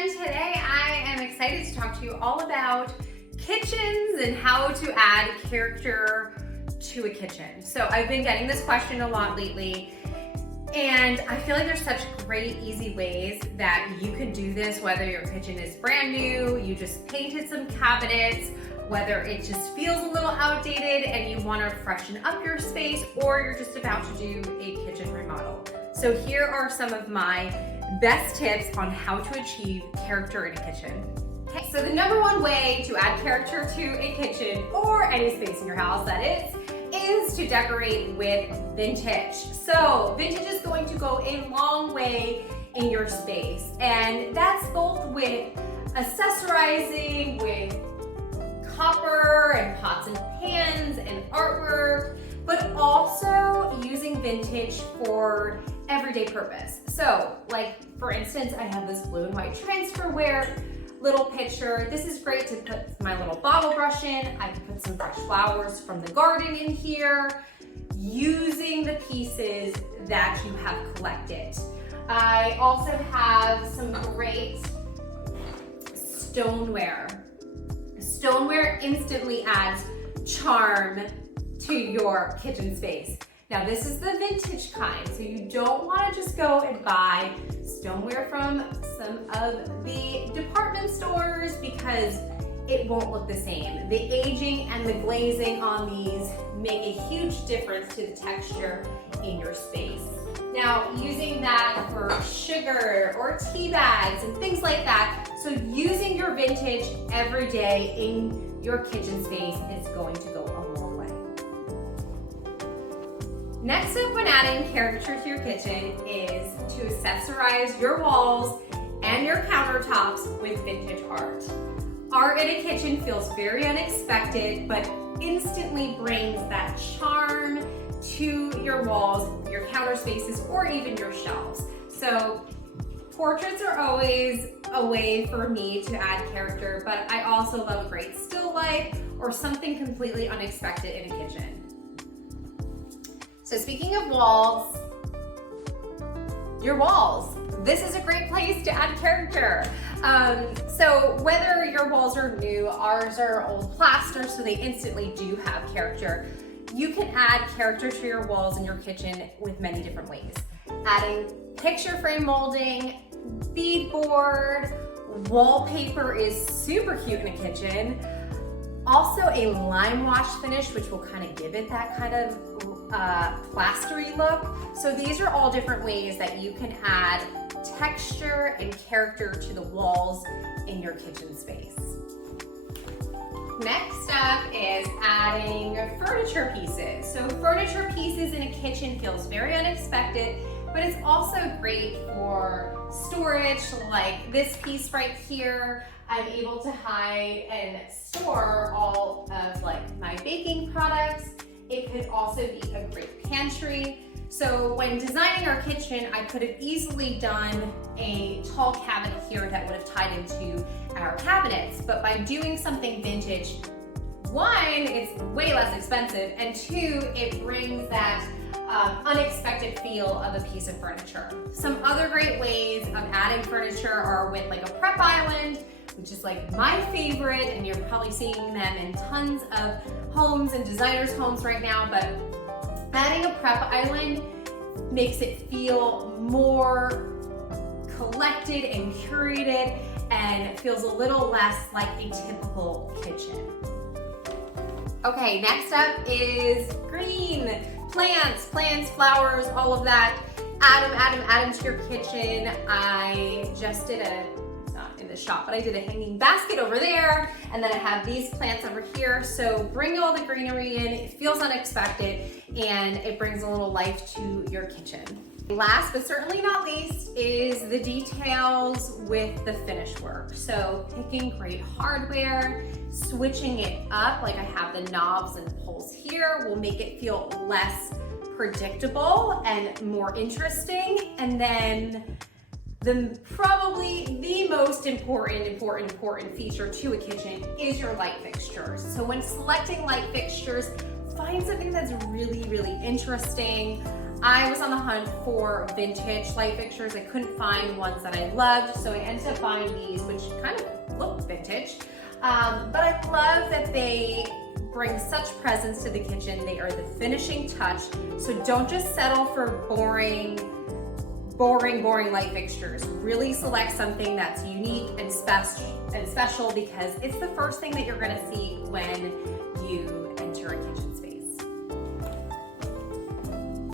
everyone. Today I am excited to talk to you all about kitchens and how to add character to a kitchen. So I've been getting this question a lot lately, and I feel like there's such great, easy ways that you can do this, whether your kitchen is brand new, you just painted some cabinets, whether it just feels a little outdated and you want to freshen up your space, or you're just about to do a kitchen remodel. So here are some of my best tips on how to achieve character in a kitchen. Okay, so the number one way to add character to a kitchen, or any space in your house that is to decorate with vintage. So vintage is going to go a long way in your space, and that's both with accessorizing with copper and pots and pans and artwork, but also using vintage for everyday purpose. So like for instance, I have this blue and white transferware little pitcher. This is great to put my little bottle brush in. I can put some fresh flowers from the garden in here, using the pieces that you have collected. I also have some great stoneware. Stoneware instantly adds charm to your kitchen space. Now this is the vintage kind, so you don't want to just go and buy stoneware from some of the department stores because it won't look the same. The aging and the glazing on these make a huge difference to the texture in your space. Now using that for sugar or tea bags and things like that, so using your vintage every day in your kitchen space is going to go a long way. Next up when adding character to your kitchen is to accessorize your walls and your countertops with vintage art. Art in a kitchen feels very unexpected, but instantly brings that charm to your walls, your counter spaces, or even your shelves. So portraits are always a way for me to add character, but I also love a great still life or something completely unexpected in a kitchen. So speaking of walls, your walls. This is a great place to add character. So whether your walls are new, ours are old plaster, so they instantly do have character. You can add character to your walls in your kitchen with many different ways. Adding picture frame molding, beadboard, wallpaper is super cute in a kitchen. Also a lime wash finish, which will kind of give it that kind of plastery look. So these are all different ways that you can add texture and character to the walls in your kitchen space. Next up is adding furniture pieces. So furniture pieces in a kitchen feels very unexpected, but it's also great for storage. Like this piece right here, I'm able to hide and store all of like my baking products. It could also be a great pantry. So when designing our kitchen, I could have easily done a tall cabinet here that would have tied into our cabinets. But by doing something vintage, one, it's way less expensive, and two, it brings that unexpected feel of a piece of furniture. Some other great ways of adding furniture are with like a prep island, which is like my favorite, and you're probably seeing them in tons of homes and designers' homes right now, but adding a prep island makes it feel more collected and curated and feels a little less like a typical kitchen. Okay, next up is green. Plants, flowers, all of that. Add them to your kitchen. I just did not in the shop, but I did a hanging basket over there, and then I have these plants over here. So bring all the greenery in. It feels unexpected, and it brings a little life to your kitchen. Last but certainly not least is the details with the finish work. So picking great hardware, switching it up, like I have the knobs and pulls here, will make it feel less predictable and more interesting. And then probably the most important feature to a kitchen is your light fixtures. So when selecting light fixtures, find something that's really, really interesting. I was on the hunt for vintage light fixtures. I couldn't find ones that I loved, so I ended up buying these, which kind of look vintage. But I love that they bring such presence to the kitchen. They are the finishing touch. So don't just settle for boring light fixtures. Really select something that's unique and special, because it's the first thing that you're gonna see when you enter a kitchen space.